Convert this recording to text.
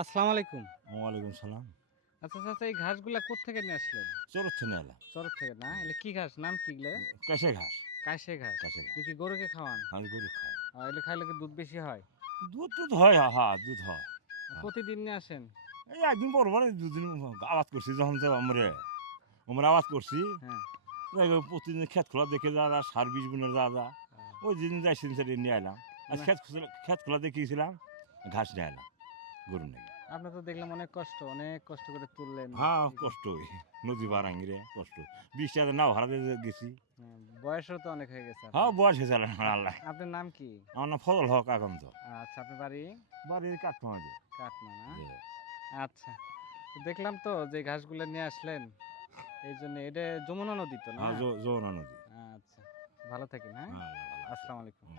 আসসালামু আলাইকুম। ওয়ালাইকুম সালাম। আচ্ছা চাচা, এই ঘাসগুলা কোত্থেকে নিয়ে আসলেন? চরক থেকে এলাম। চরক থেকে না? এগুলা কি ঘাস? নাম কি এগুলা? কাশে ঘাস। কাশে ঘাস। কাশে ঘাস। তুই কি গরুকে খাওয়ান? আমি গরু খাই। এগুলা খাইলে কি দুধ বেশি হয়? দুধ হয়, হ্যাঁ, দুধ হয়। হ্যাঁ। প্রতিদিন নিয়ে আসেন? এই একদিন পর পরে দুদিন আবাদ করছি যখন যে আমরা আবাদ করছি। হ্যাঁ। প্রতিদিন ক্ষেত খোলা দেখে যা সার বিষ বুনে যা ওই যেদিন যাই সেদিন সেদিন নিয়ে এলাম। আর না, ক্ষেত খোলা দেখিয়েছিলাম ঘাস নিয়ে এলাম গরু নাকি। আপনার তো দেখলাম অনেক কষ্ট করে তুললেন। হ্যাঁ, কষ্টই নদী পার আঙ্গিরে কষ্ট। 20 টাকা নাও হারাতে গেছি। হ্যাঁ, বয়সও তো অনেক হয়ে গেছে হ্যাঁ, আপনার। বয়স হয়েছে আল্লাহ। আপনার নাম কি? আমার নাম ফজল হক আগন্ত। আচ্ছা, আপনার বাড়ি? বাড়ির কাঠমাঝে। কাটনা না? আচ্ছা। তো দেখলাম তো যে ঘাসগুলা নিয়ে আসলেন, এইজন্য এটা যমুনা নদী তো না? হ্যাঁ, যমুনা নদী। আচ্ছা। ভালো থাকেন, হ্যাঁ? হ্যাঁ, ভালো আছে। আসসালামু আলাইকুম। হুম,